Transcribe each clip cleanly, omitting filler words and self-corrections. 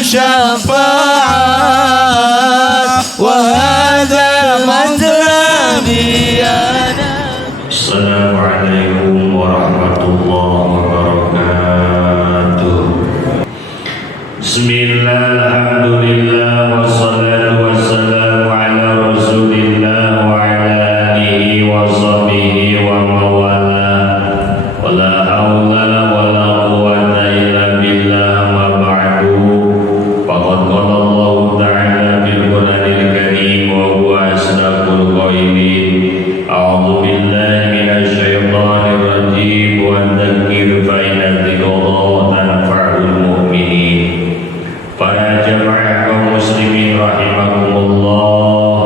شفاعة وهذا مطلبي أنا. السلام عليكم ورحمة الله وبركاته. بسم الله الحمد لله والصلاة والسلام على رسول الله وعلى آله وصحبه ومن والاه ولا حول ولا قوة إلا بالله ما بعد فقد قال الله تعالى في القرآن الكريم وهو أصدق القائلين أعوذ بالله من الشيطان الرجيم والذكر فإن الذكرى تنفع المؤمنين. Para jamaah kaum muslimin rahimakumullah,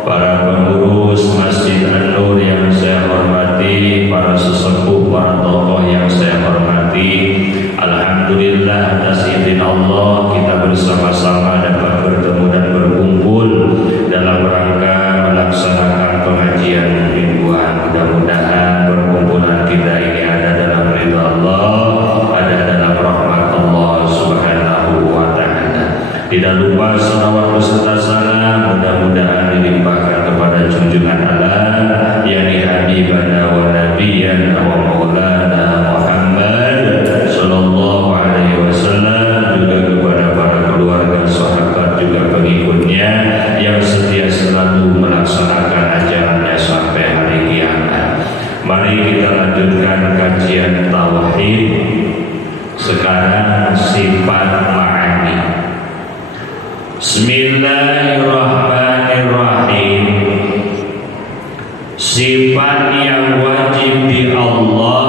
para pengurus Masjid An-Nur yang saya hormati, para sesepuh, para tokoh yang saya hormati, alhamdulillah atas izin Allah kita bersama-sama dapat bertemu dan berkumpul dalam rangka melaksanakan pengajian mingguan. Mudah-mudahan perkumpulan kita ini ada dalam ridha Allah, ada dalam rahmat Allah subhanahu wa ta'ala. Tidak lupa salawat beserta salam mudah-mudahan dilimpahkan kepada junjungan Allah yakni habibana wa nabiyyana wa maulana Muhammad sallallahu alaihi wasallam, juga kepada para keluarga, sahabat, juga pengikutnya yang setia selalu melaksanakan ajarannya sampai hari kiamat. Mari kita lanjutkan kajian tauhid. Sekarang sifat ma'ani. Bismillahirrahmanirrahim. Sifat yang wajib di Allah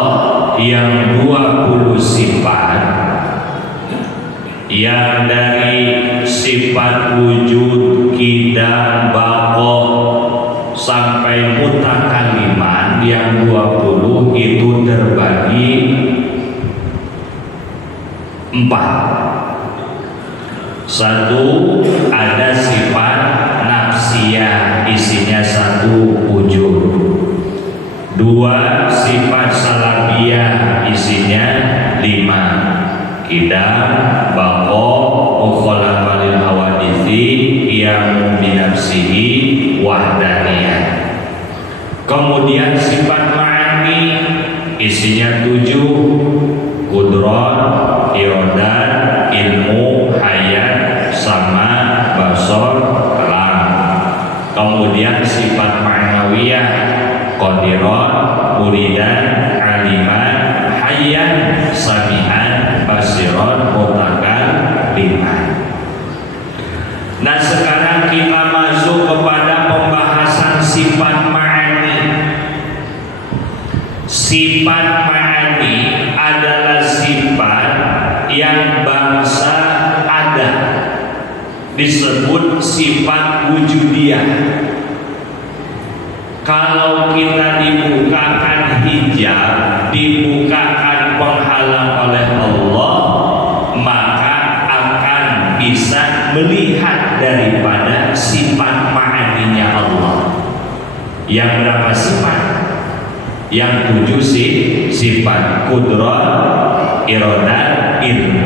yang 20 sifat, yang dari sifat wujud, qidam, baqa sampai mutakaliman yang 20 itu terbagi 4. Satu, ada sifat nafsiyah, isinya 1 wujud. 2, sifat salabiyah, isinya 5. Qidam, baqa, mukhalafah lil hawadithi, qiyamu bi nafsihi, wahdaniyah. Kemudian sifat ma'ani, isinya 7. Qudrat, iradat, ilmu, hayat, sama, basar, kalam. Kemudian sifat ma'nawiyah, qadirat, muridan, aliman, hayyan, sami'an, basiran, mutakan, liman. Nah, sekarang kita masuk kepada pembahasan sifat ma'ani. Sifat ma'ani adalah sifat yang bangsa ada, disebut sifat wujudiyah. Kalau kita dibukakan hijab, dibukakan penghalang oleh Allah, maka akan bisa melihat daripada sifat ma'aninya Allah. Yang berapa sifat? Yang 7 sifat: qudrat, iradat, ilmu.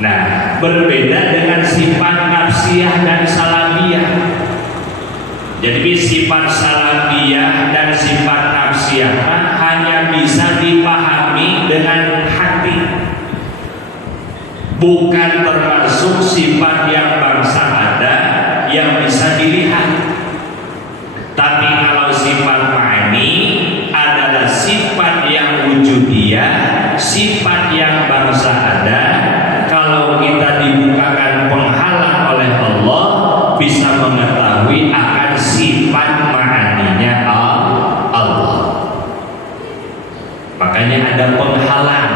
Nah, berbeda dengan sifat nafsiyah dan salabiyah. Jadi sifat salabiyah dan sifat nafsiyah hanya bisa dipahami dengan hati, bukan termasuk sifat yang bangsa ada yang bisa dilihat. Tapi kalau sifat ma'ani adalah sifat yang wujudiyah, sifat yang bangsa ada. Kalau kita dibukakan penghalang oleh Allah, bisa mengetahui akan sifat ma'aninya Allah. Makanya ada penghalang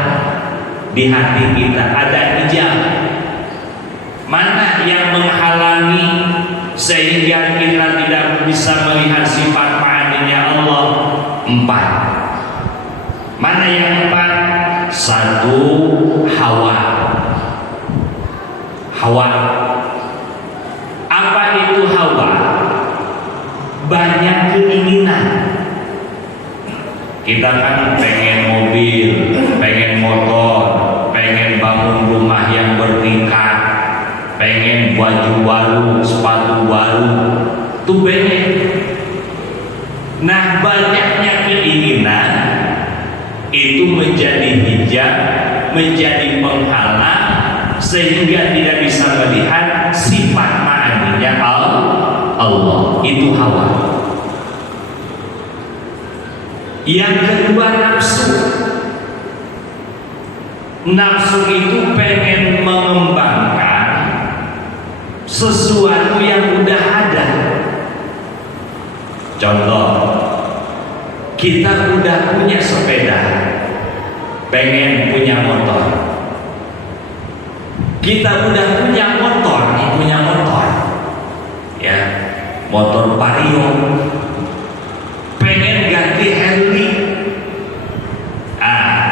di hati kita, ada hijab. Mana yang menghalangi sehingga kita tidak bisa melihat sifat ma'aninya Allah? 4. Mana yang 4? 1, hawa. Hawa. Apa itu hawa? Banyak keinginan. Kita kan pengen mobil, pengen motor, pengen bangun rumah yang bertingkat, pengen baju baru, sepatu baru, tuh pengen. Nah, banyaknya keinginan itu menjadi hijab, menjadi penghalang, sehingga tidak bisa melihat sifat ma'aninya Allah. Itu hawa. Yang kedua, nafsu. Nafsu itu pengen mengembangkan sesuatu yang udah ada. Contoh, kita udah punya sepeda, pengen punya motor. Kita udah punya motor, ya, motor Vario, pengen ganti Harley.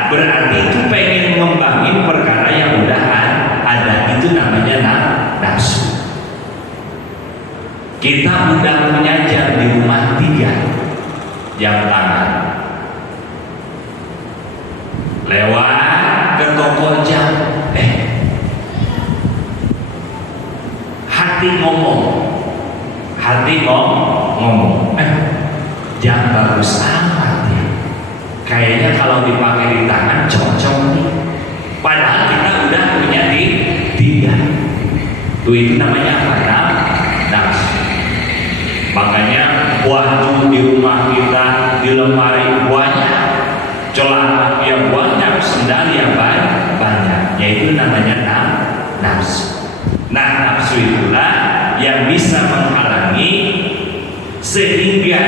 Berarti itu pengen ngembangin perkara yang udah ada. Itu namanya nafsu. Kita udah punya jam di rumah 3 jam tangan, lewat ke toko jam, hati ngomong, jam bagus amat ya, kayaknya kalau dipakai di tangan cocok nih. Padahal kita udah punya di 3. Tuh, itu namanya apa? Nafsu. Makanya baju di rumah kita, di lemari banyak, celana yang banyak, sendal yang banyak, yaitu namanya nafsu. Nah, nafsu itulah yang bisa menghalangi sehingga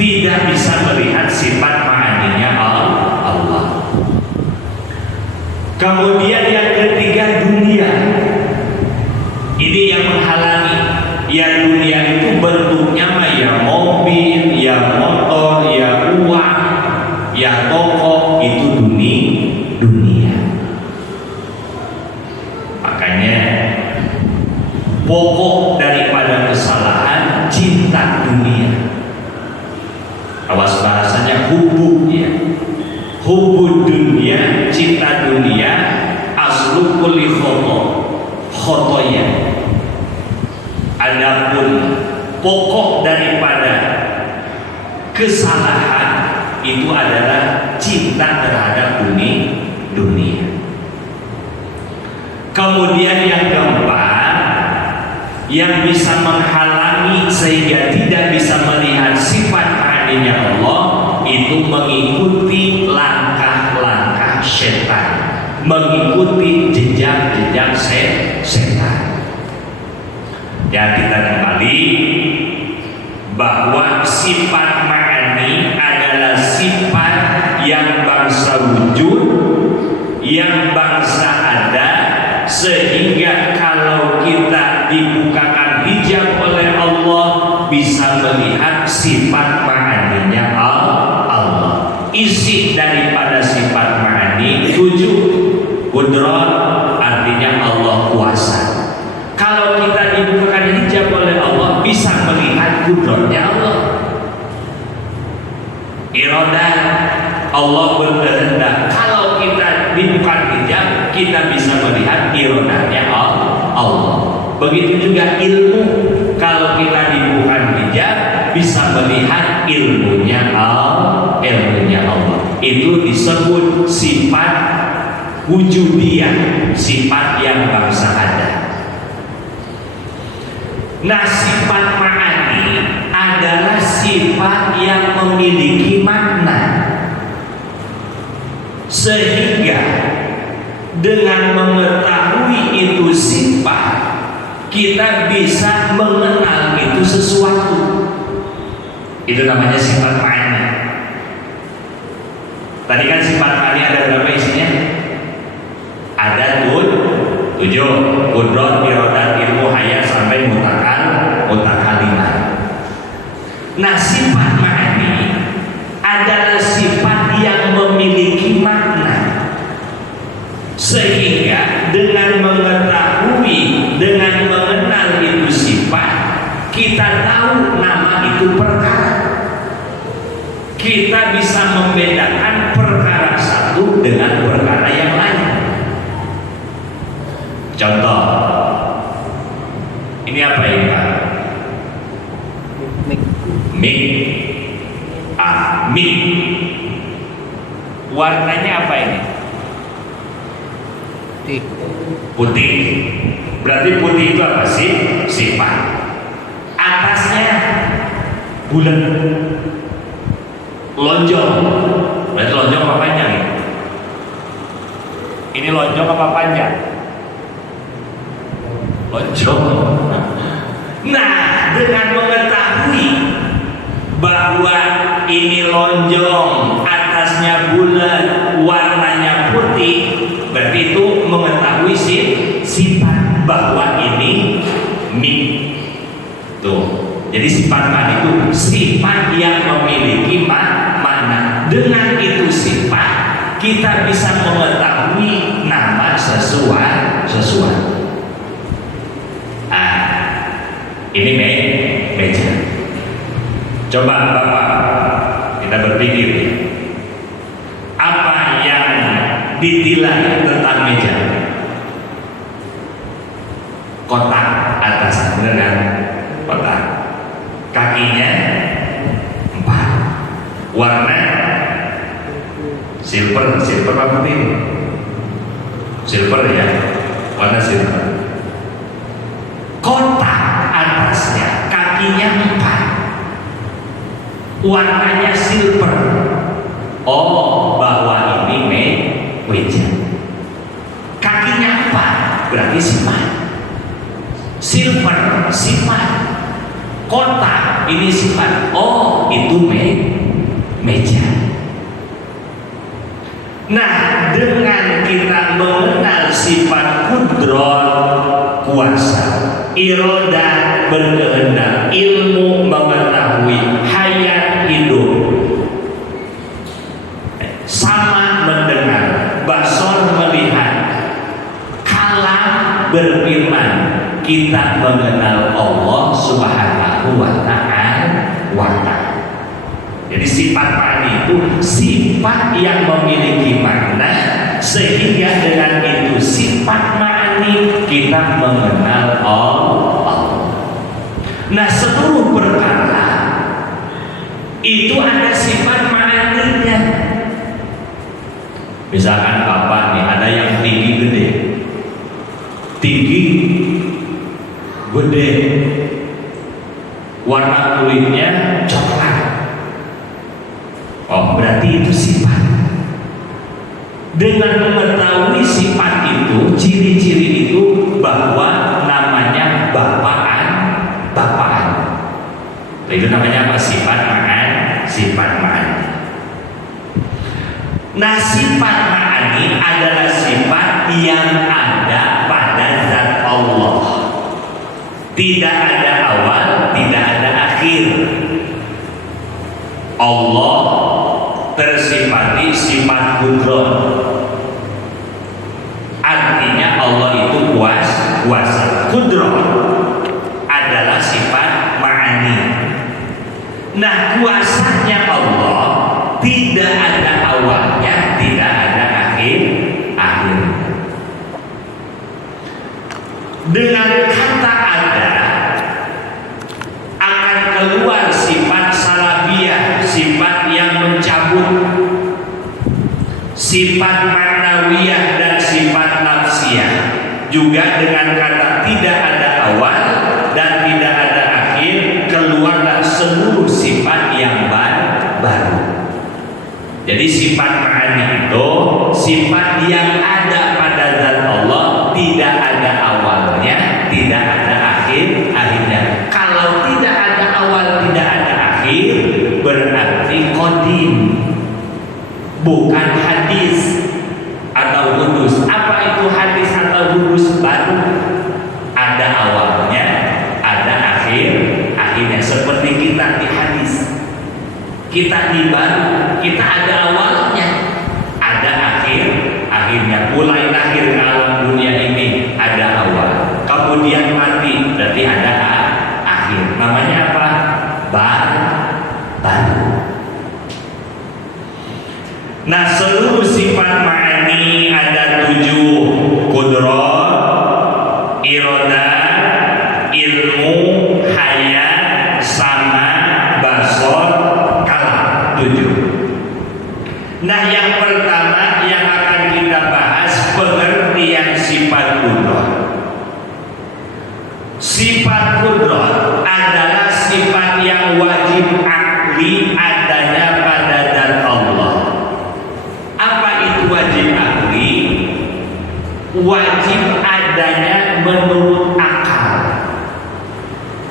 tidak bisa melihat sifat ma'aninya Allah. Kemudian yang ketiga, dunia. Ini yang menghalangi. Ya, dunia itu bentuknya ya mobil, ya motor, ya uang, ya toko, itu dunia. Makanya pokok daripada kesalahan cinta dunia. Awas bahasanya hubub ya. Hubud dunia, cinta dunia, aslu kulli khotoya. Adapun pokok daripada kesalahan itu adalah cinta terhadap dunia. Kemudian yang keempat, yang bisa menghalangi sehingga tidak bisa melihat sifat ma'aninya Allah, itu mengikuti langkah-langkah setan, mengikuti jejak-jejak setan. Ya, kita kembali bahwa sifat ma'ani adalah sifat yang bangsa wujud, yang bangsa ada, sehingga kalau kita dibukakan hijab oleh Allah bisa melihat sifat ma'aninya Allah. Isi daripada sifat ma'ani 7. Qudrat artinya Allah kuasa. Kalau kita dibukakan hijab oleh Allah bisa melihat qudratnya Allah. Iradah, Allah berkehendak. Kalau kita dibukakan hijab, kita bisa melihat iradahnya Allah. Begitu juga ilmu, kalau kita dibukakan hijab bisa melihat ilmunya Allah. Itu disebut sifat wujudiyah, sifat yang bangsa ada. Nah, sifat ma'ani adalah sifat yang memiliki makna, sehingga dengan mengetahui itu sifat, kita bisa mengenal itu sesuatu. Itu namanya sifat ma'ani. Tadi kan sifat ma'ani ada berapa isinya? Ada 7. Qudrat, iradat, ilmu, hayat sampai mutakalimah. Nah, sifat ma'ani adalah sifat yang memiliki makna, sehingga dengan mengetahui, dengan mengenal itu sifat, kita tahu nama itu perkara. Kita bisa membedakan perkara satu dengan perkara yang lain. Contoh, ini apa ini Pak? Mik. Mik. Warnanya apa ini? Putih. Berarti putih itu apa sih? Sifat. Atasnya bulat, lonjong. Berarti lonjong apa panjang ini? Ini lonjong apa panjang? Lonjong. Nah, dengan mengetahui bahwa ini lonjong, atasnya bulat, warnanya putih, berarti itu mengetahui sifat bahwa ini mik. Tuh. Jadi sifat mana itu sifat yang memiliki makna. Dengan itu sifat kita bisa mengetahui nama sesuatu. Ini meja. Coba Bapak kita berpikir, apa yang ditilai tentang meja? Kotak atas, benar kan? Kotak. Kakinya 4. Warna silver apa putih? Silver ya, warna silver. Kotak atasnya, kakinya 4, warnanya silver. Oh, bahwa ini meja. Kakinya 4, berarti sifat. Silver sifat. Kotak ini sifat. Oh, itu meja. Nah, dengan kita mengenal sifat kudrat, kuasa, irodah, berkehendak, ilmu, mengetahui, hayat, hidup, sama mendengar, basor melihat, kalam berfirman, kita mengenal Allah Subhanahu wa ta'ala. Jadi sifat ma'ani itu sifat yang memiliki makna, sehingga dengan itu sifat ma'ani kita mengenal Allah. Nah, seluruh perkara itu ada sifat ma'aninya. Misalkan apa nih, ada yang tinggi gede, warna kulitnya coklat. Oh, berarti itu sifat. Dengan mengetahui sifat itu, ciri-ciri itu, bahwa namanya bapaan. Itu namanya apa? Sifat ma'ani. Nah, sifat ma'ani adalah sifat yang ada pada zat Allah. Tidak ada awal, tidak ada akhir. Allah tersifati sifat kudrat. Artinya Allah itu kuasa. Kudrat adalah sifat ma'ani. Nah, kuasanya Allah tidak ada awalnya, tidak ada akhir. Dengan kata ada akan keluar sifat salabiyah, sifat yang mencabut, sifat maknawiyah dan sifat nafsiyah. Juga dengan kata tidak ada awal dan tidak ada akhir, keluarlah seluruh sifat yang baru. Jadi sifat ma'ani itu sifat yang ada pada zat Allah, tidak ada awalnya, tidak ada akhirnya. Kalau tidak ada awal, tidak ada akhir, berarti qadim, bukan hadis atau hudus. Apa itu hadis atau hudus? Baru ada awalnya, ada akhirnya. Seperti kita di hadis, kita di baru, kita ada awalnya, ada akhirnya. Mulai lahir ke alam dunia ini ada awal, kemudian mati, berarti ada akhir. Namanya apa? Baru. Nah, seluruh sifat ma'ani ada 7: kudrat, iroda, ilmu, hayat, sama, basor, kalam. 7. Nah, yang pertama yang akan kita bahas pengertian sifat kudrat. Sifat kudrat adalah sifat yang wajib akli adanya pada zat Allah. Apa itu wajib akli? Wajib adanya menurut akal.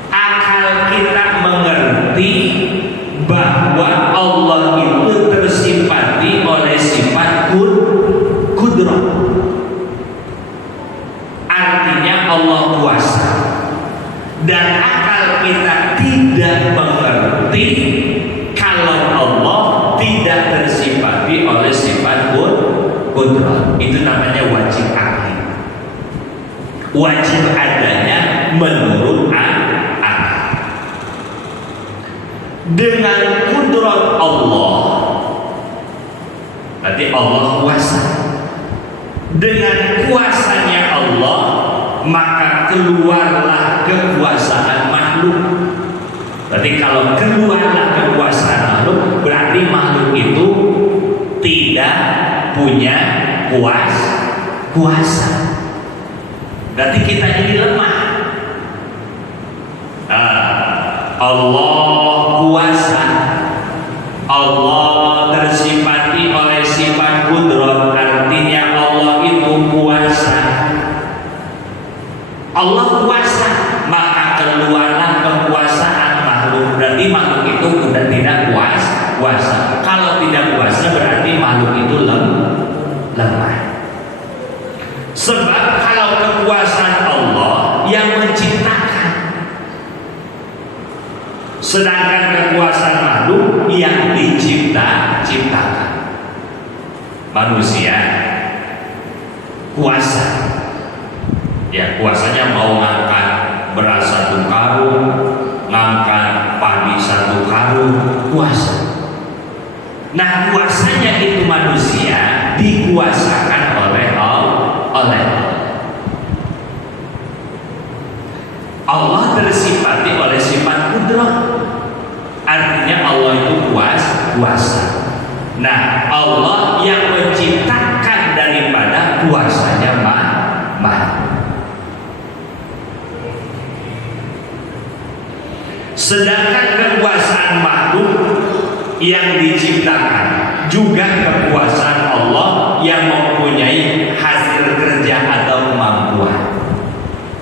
Akal kita mengerti bahwa Allah itu tersifati oleh sifat kudrat. Artinya Allah kuasa. Dan akal kita tidak mengerti kalau Allah tidak tersifati oleh sifat kudrat. Itu namanya wajib akli. Wajib adanya menurut akal. Dengan kudrat Allah, berarti Allah kuasa. Dengan kuasanya Allah, maka keluarlah kekuasaan makhluk. Berarti kalau keluarlah kekuasaan makhluk, berarti makhluk itu tidak punya kuasa. Berarti kita ini lemah. Allah kuasa. Allah tersifati oleh sifat kudrat, artinya Allah itu kuasa. Allah kuasa, maka keluarlah kekuasaan makhluk. Berarti makhluk itu sudah tidak kuasa. Kalau tidak kuasa berarti makhluk itu lemah. Sebab kalau kekuasaan Allah yang menciptakan, sedangkan kekuasaan makhluk yang diciptakan. Manusia kuasa. Ya, kuasanya mau ngangkat beras 1 karung, ngangkat padi 1 karung, kuasa. Nah, kuasanya itu manusia dikuasakan oleh Allah. Allah tersifati oleh sifat kudrat. Artinya Allah itu kuasa. Nah, Allah yang menciptakan daripada kuasanya makhluk. Sedangkan kekuasaan makhluk yang diciptakan juga kekuasaan Allah yang mempunyai hasil kerja atau kemampuan.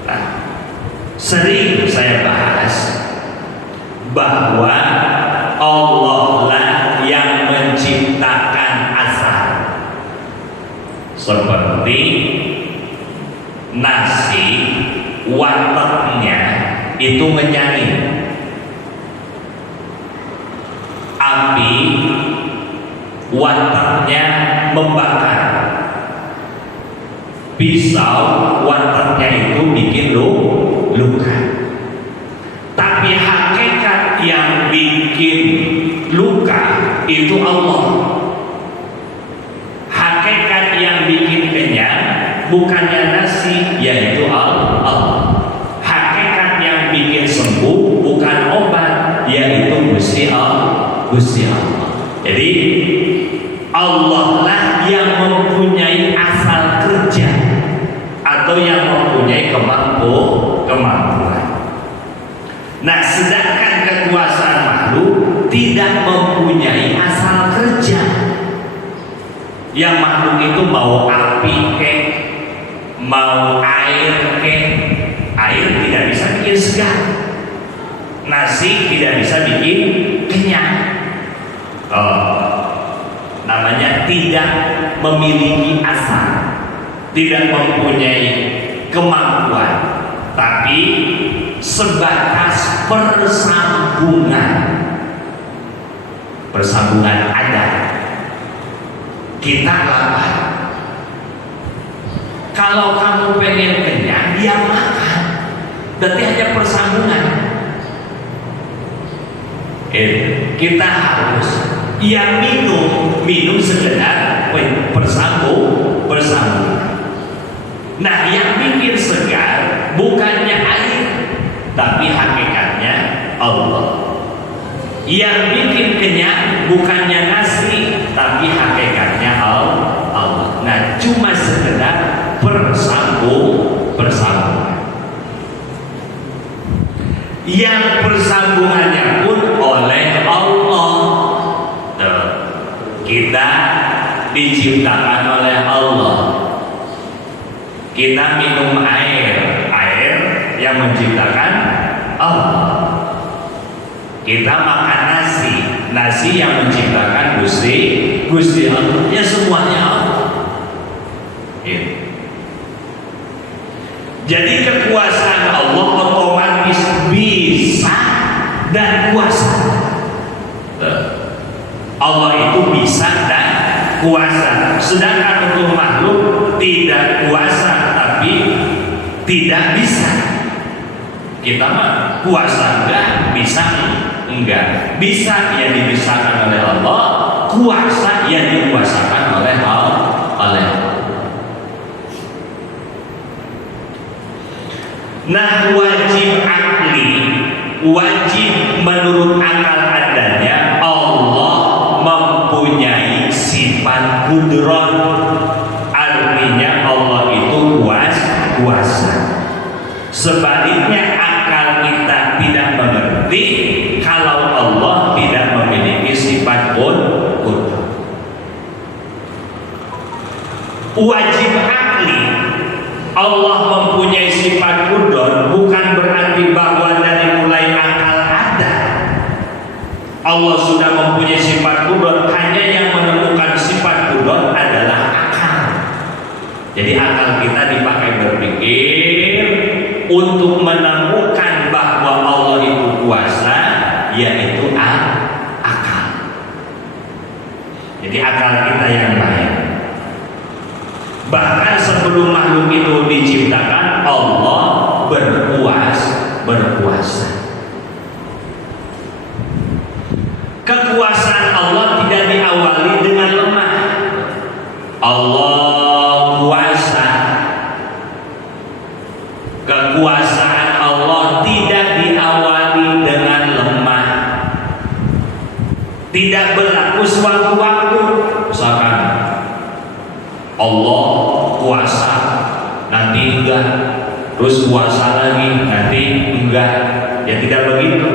Nah, sering saya bahas bahwa Allah lah yang menciptakan asal. Seperti nasi, wartegnya itu menyanyi. Api wataknya membakar, pisau wataknya itu bikin luka. Tapi hakikat yang bikin luka itu Allah. Hakikat yang bikin kenyang bukannya nasi, yaitu Allah. Hakikat yang bikin sembuh bukan obat, yaitu Gusti Allah. Jadi Allah lah yang mempunyai asal kerja atau yang mempunyai kemampuan. Nah, sedangkan kekuasaan makhluk tidak mempunyai asal kerja. Yang makhluk itu mau api kek, mau air kek. Air tidak bisa bikin segar, nasi tidak bisa bikin kenyang. Namanya tidak memiliki asal, tidak mempunyai kemampuan, tapi sebatas persambungan ada. Kita lapar, kalau kamu pengen kenyang dia makan, berarti hanya persambungan. Kita harus yang minum sekedar bersambung. Nah, yang bikin segar bukannya air, tapi hakikatnya Allah. Yang bikin kenyang bukannya nasi, tapi hakikatnya Allah. Nah, cuma sekedar persambungan. Yang persambungannya pun oleh Allah. Kita diciptakan oleh Allah. Kita minum air yang menciptakan Allah. Kita makan nasi yang menciptakan Gusti Allah. Ya semuanya Allah. Ya. Jadi kekuasaan Allah otomatis bisa dan kuasa. Allah itu bisa dan kuasa. Sedangkan untuk makhluk tidak kuasa tapi tidak bisa. Kita mah kuasa enggak, bisa enggak. Bisa yang dibisakan oleh Allah, kuasa yang dikuasakan oleh Allah. Nah, wajib akli, wajib menurut akal adanya Allah mempunyai sifat kudrat. Artinya Allah itu kuasa. Sebaliknya akal kita tidak mengerti kalau Allah tidak memiliki sifat kudrat. Wajib akli, Allah mempunyai sifat kudrat bukan berarti bahwa dari mulai akal ada. Allah sudah mempunyai sifat kudrat, hanya yang menemukan sifat kudrat adalah akal. Jadi akal kita dipakai berpikir untuk menemukan bahwa Allah itu kuasa, yaitu akal. Jadi akal kita yang lain. Bahkan sebelum makhluk itu diciptakan, Allah berkuasa. Kekuasaan Allah tidak diawali dengan lemah. Allah kuasa. Kekuasaan Allah tidak diawali dengan lemah. Tidak berlaku sewaktu-waktu. Misalkan Allah kuasa, nanti enggak, terus kuasa lagi, nanti enggak. Ya tidak begitu.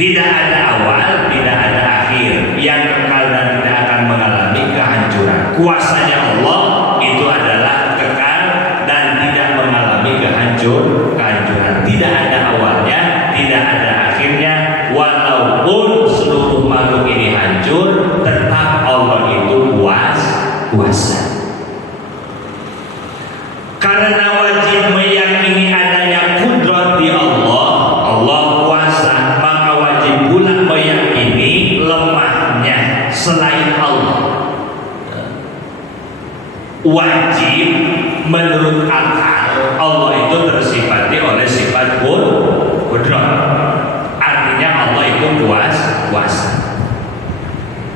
Tidak ada awal, tidak ada akhir. Yang kekal dan tidak akan mengalami kehancuran. Kuasanya Allah itu adalah kekal dan tidak mengalami kehancuran. Tidak ada awalnya, tidak ada akhirnya. Walaupun seluruh makhluk ini hancur, tetap Allah itu kuasa. Karena wajib meyakini adanya kudrat di Allah, Allah kuasa, maka wajib pula meyakini lemahnya selain Allah. Wajib menurut akal Allah itu tersifati oleh sifat kudrat. Artinya Allah itu kuasa.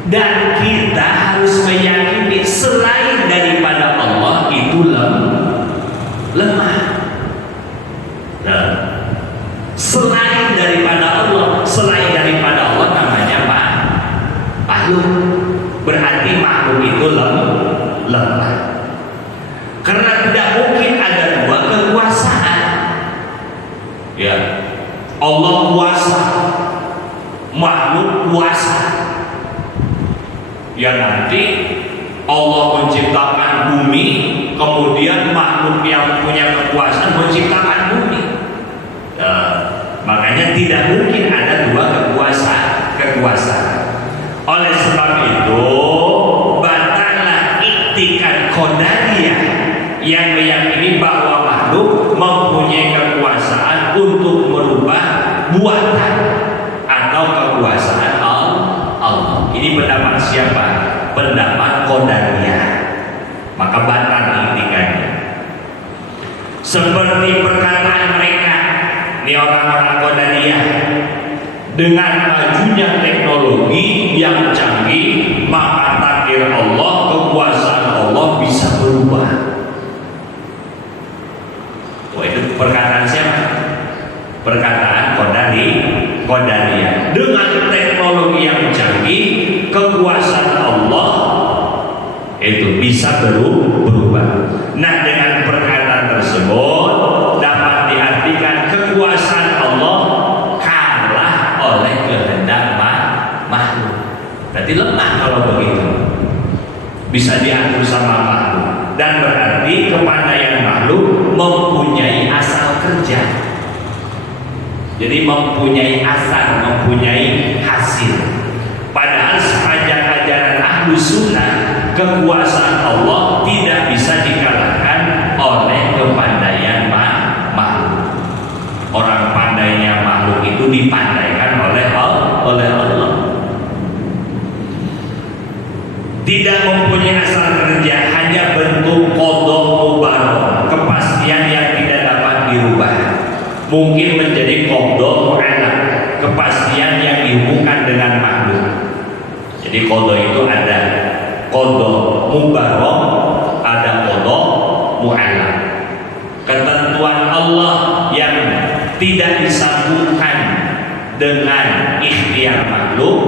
Dan kita harus meyakini selain daripada Allah itu lemah. Nah, selain daripada Allah namanya makhluk. Berarti makhluk itu lemah. Karena tidak mungkin ada dua kekuasaan. Ya, Allah kuasa, makhluk kuasa. Ya nanti Allah menciptakan bumi, kemudian makhluk yang punya kekuasaan menciptakan bumi. Makanya tidak mungkin ada dua kekuasaan. Oleh sebab itu, batallah iktikad qadariyah yang meyakini bahwa makhluk mempunyai kekuasaan untuk merubah buatan atau kekuasaan Allah. Ini pendapat siapa? Pendapat qadariyah. Maka batal iktikadnya. Seperti perkataan mereka, ini orang-orang qadariyah, dengan majunya teknologi yang canggih, maka takdir Allah, kekuasaan Allah bisa berubah. Wah, itu Perkataan siapa? Perkataan Qadariyah. Dengan teknologi yang canggih, kekuasaan Allah itu bisa berubah. Nah, dengan perkataan tersebut dapat diartikan kekuasaan Allah kalah oleh kehendak makhluk. Berarti lemah kalau begitu. Bisa diatur sama makhluk. Dan berarti kepandaian makhluk mempunyai asal kerja. Jadi mempunyai asal, mempunyai hasil. Padahal sepanjang ajaran Ahlus Sunnah, kekuasaan Allah tidak bisa dikalahkan oleh kepandaian makhluk. Orang pandainya makhluk itu dipandaikan oleh Allah. Tidak mempunyai asal kerja, hanya bentuk qadha mubarrah, kepastian yang tidak dapat dirubah. Mungkin menjadi qadha mu'allaq, kepastian yang dihubungkan dengan makhluk. Jadi qadha itu ada qadha mubarrah, ada qadha mu'allaq. Ketentuan Allah yang tidak disambungkan dengan ikhtiar makhluk.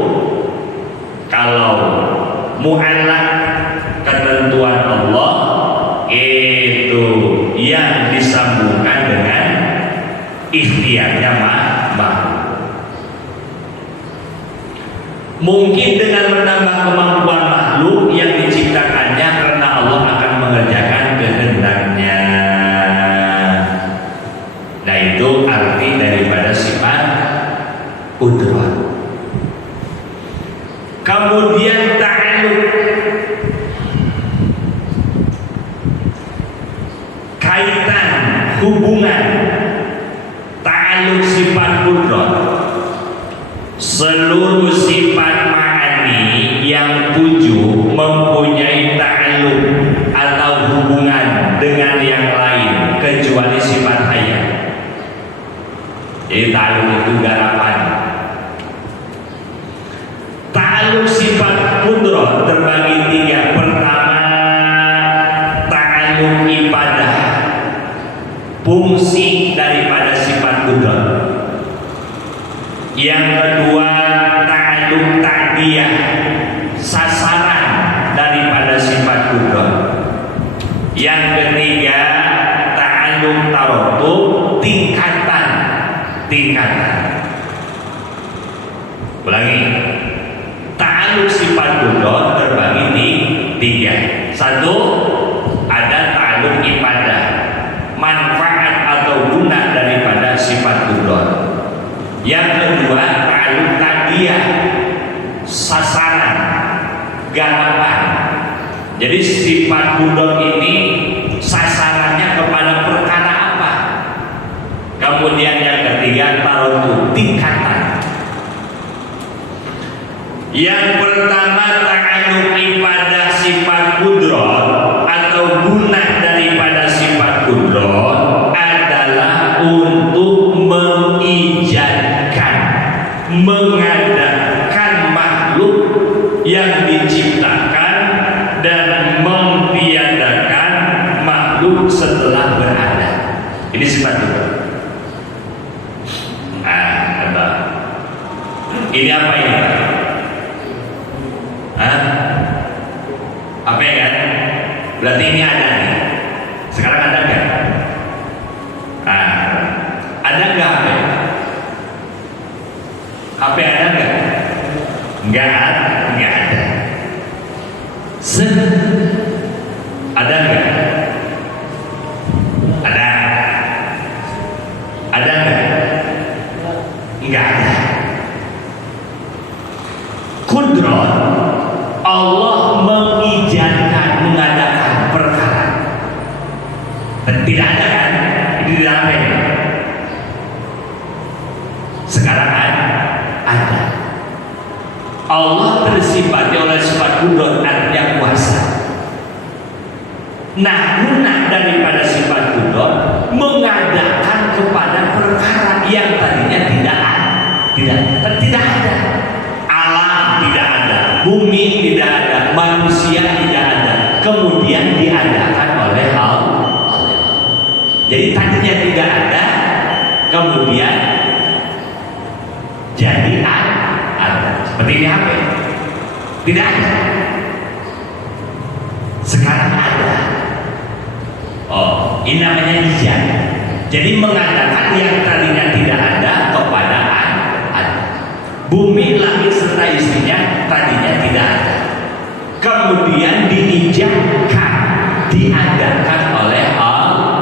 Kalau mu'allaq, ketentuan Allah itu yang disambungkan dengan ikhtiarnya makhluk. Mungkin dengan menambah kemampuan makhluk yang diciptakannya, karena Allah akan mengerjakan kehendaknya. Nah, itu arti daripada sifat qudrah. Kemudian ta'alluq, kaitan, hubungan. Ta'alluq sifat qudrah, seluruh sifat ma'ani yang 7 mempunyai ta'alluq atau hubungan dengan yang lain kecuali sifat hayat. Jadi ta'alluq itu garapan. Ta'alluq sifat qudrah terbagi 3. Pertama, ta'alluq ibadah, fungsi daripada sifat qudrah. Yang kedua, ta'alluq ta'diyah, sasaran daripada sifat qudrah. Yang ketiga, ta'alluq taratub, tingkatan. Ulangi. Ta'alluq sifat qudrah terbagi 3. 1, ada ta'alluq ibadah, manfaat atau guna daripada sifat qudrah. Yang kedua, ta'alluq ta'diyah, sasaran, garapan. Jadi sifat qudrah ini sasarannya kepada perkara apa? Kemudian yang ketiga, taratub, tingkatan. Yang pertama, ta'alluq ibadah sifat qudrah atau guna daripada sifat qudrah adalah untuk mengijadkan, mengadakan makhluk yang diciptakan dan mentiadakan makhluk setelah berada. Ini sifat qudrah. Ini apa ini? Apa ya kan? Berarti ini ada nih. Sekarang ada nggak? Ada nggak HP? HP ada nggak? Nggak ada. Ada nggak? Ada. Ada nggak? Nggak ada. Qudrah, Allah mengijadkan, mengadakan perkara. Dan tidak ada kan? Ini tidak apa ini? Sekarang ada. Allah bersifat oleh sifat qudrah, artinya kuasa. Nah, guna daripada sifat qudrah mengadakan kepada perkara yang tadinya tidak ada. Alam tidak ada, bumi tidak ada, manusia tidak ada, kemudian diadakan oleh Allah. Jadi tadinya tidak ada, kemudian jadi ada. Seperti ini HP, tidak ada, sekarang ada. Oh, ini namanya ijab. Jadi mengadakan yang tadinya tidak ada kepada ada. Bumi, langit serta isinya tadinya tidak ada, kemudian diijabkan, diadakan oleh Allah.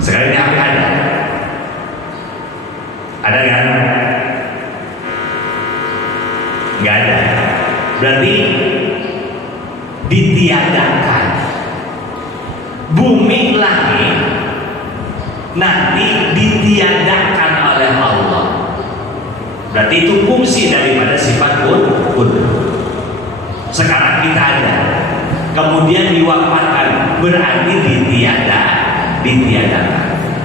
Sekarang ini apa ada? Ada kan? Nggak ada. Berarti ditiadakan. Bumi, langit nanti ditiadakan oleh Allah. Berarti itu fungsi daripada sifat qudrat. Sekarang kita ada, kemudian diwafatkan, berarti ditiadakan.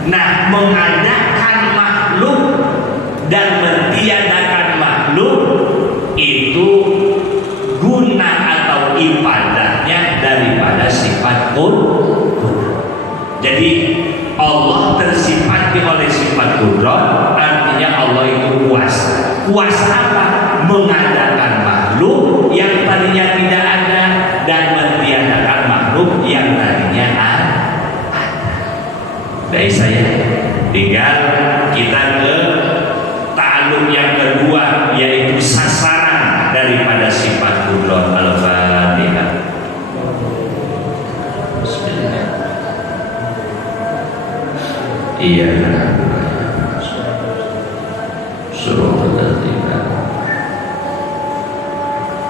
Nah, mengadakan makhluk dan mentiadakan makhluk itu guna atau ibadahnya daripada sifat qudrat. Jadi Allah tersifati oleh sifat qudrat, artinya Allah itu kuasa. Kuasa apa? Mengadakan makhluk yang tadinya tidak ada dan mentiadakan makhluk yang tadinya ada. Dari saya tinggal kita ke ta'alluq yang kedua, yaitu sasaran daripada sifat qudrat. Al-Fatihah. Bismillah. Iya,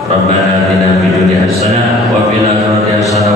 Rabbana atina fid dunya hasanah wa fil akhirati hasanah